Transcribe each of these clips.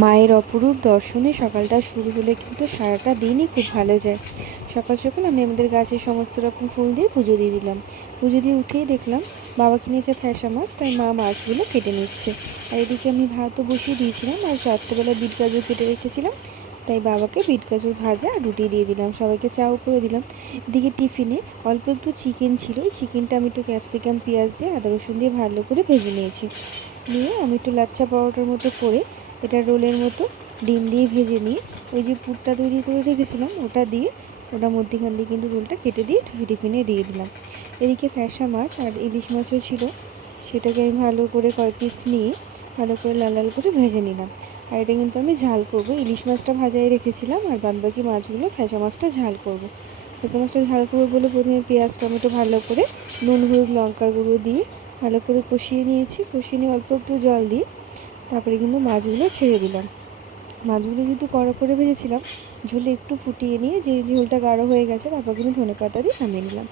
মায়ের অপরূপ দর্শনে সকালটা শুরু হলে কিন্তু সারাটা দিনই খুব ভালো যায়। সকাল সকাল আমি আমাদের গাছের সমস্ত রকম ফুল দিয়ে পুজো দিয়ে দিলাম। পুজো দিয়ে উঠেই দেখলাম বাবা কিনেছে ফ্যাসা মাছ, তাই মা মাছগুলো কেটে নিচ্ছে। আর এদিকে আমি ভাতও বসিয়ে দিয়েছিলাম, আর রাত্রেবেলা বিট গাজর কেটে রেখেছিলাম, তাই বাবাকে বিট গাজর ভাজা আর রুটি দিয়ে দিলাম, সবাইকে চাও করে দিলাম। এদিকে টিফিনে অল্প একটু চিকেন ছিল, ওই চিকেনটা আমি একটু ক্যাপসিকাম পেঁয়াজ দিয়ে আদা রসুন দিয়ে ভালো করে ভেজে নিয়েছি। নিয়ে আমি একটু লাচ্ছা পরোটার মতো করে এটা রোলের মতো ডিম দিয়ে ভেজে নিয়ে ওই যে পুরটা তৈরি করে রেখেছিলাম ওটা দিয়ে ওটা মধ্যিখান দিয়ে কিন্তু রোলটা কেটে দিয়ে টিফিনে দিয়ে দিলাম। এদিকে ফ্যাসা মাছ আর ইলিশ মাছও ছিল, সেটাকে আমি ভালো করে কয়েক পিস নিয়ে ভালো করে লাল লাল করে ভেজে নিলাম। আর এটা কিন্তু আমি ঝাল করব, ইলিশ মাছটা ভাজাই রেখেছিলাম আর বাদবাকি মাছগুলো ফ্যাসা মাছটা ঝাল করব। ফ্যাসা মাছটা ঝাল করবো বলে প্রথমে পেঁয়াজ টমেটো ভালো করে নুন হলুদ লঙ্কার গুঁড়ো দিয়ে ভালো করে কষিয়ে নিয়েছি। কষিয়ে নিয়ে অল্প একটু জল দিয়ে তারপরে কিন্তু মাছগুলো ছেড়ে দিলাম। মাছগুলো কিন্তু কড়া করে ভেজেছিলাম, ঝোলে একটু ফুটিয়ে নিয়ে যে ঝোলটা গাঢ় হয়ে গেছে তারপর কিন্তু ধনেপাতা দিয়ে নামিয়ে নিলাম।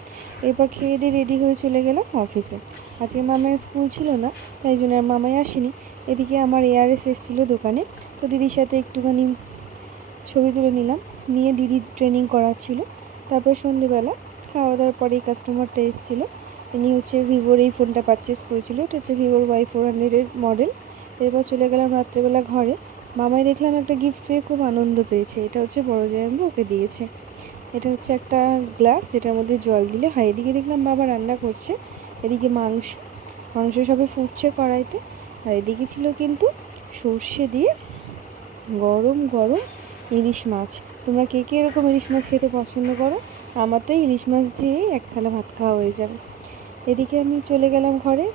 এরপর খেয়ে দিয়ে রেডি হয়ে চলে গেলাম অফিসে। আজকে মামার স্কুল ছিল না, তাই জন্য আর মামাই আসেনি। এদিকে আমার এআরএস এসেছিলো দোকানে, তো দিদির সাথে একটুখানি ছবি তুলে নিলাম, নিয়ে দিদি ট্রেনিং করাচ্ছিল। তারপর সন্ধেবেলা খাওয়া দাওয়ার পরেই কাস্টমারটা এসেছিলো। ইনি হচ্ছে ভিভোর এই ফোনটা পারচেস করেছিল, এটা হচ্ছে ভিভোর Y400 মডেল। এরপর চলে গেলাম রাত্রেবেলা ঘরে। মামাই দেখলাম একটা গিফট পেয়ে খুব আনন্দ পেয়েছে, এটা হচ্ছে বড় জামাইবাবু ওকে দিয়েছে। এটা হচ্ছে একটা গ্লাস যেটার মধ্যে জল দিলে হয়। এদিকে দেখলাম বাবা রান্না করছে, এদিকে মাংস মাংস সবে ফুটছে কড়াইতে। আর এদিকে ছিল কিন্তু সর্ষে দিয়ে গরম গরম ইলিশ মাছ। তোমরা কে কে এরকম ইলিশ মাছ খেতে পছন্দ করো? আমার তো ইলিশ মাছ দিয়েই এক থালা ভাত খাওয়া হয়ে যাবে। এদিকে আমি চলে গেলাম ঘরে,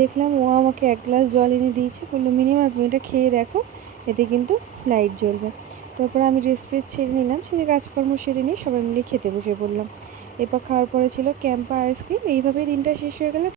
দেখলাম ও আমাকে এক গ্লাস জল এনে দিয়েছে, বললো মিনিমাম তুমি এটা খেয়ে দেখো, এতে কিন্তু লাইট জ্বলবে। তারপর আমি ড্রেস ফ্রেস ছেড়ে নিলাম, ছেড়ে কাজকর্ম সেরে নিয়ে সবাই মিলে খেতে বসে পড়লাম। এরপর খাওয়ার পরে ছিল ক্যাম্পা আইসক্রিম। এইভাবেই দিনটা শেষ হয়ে গেল।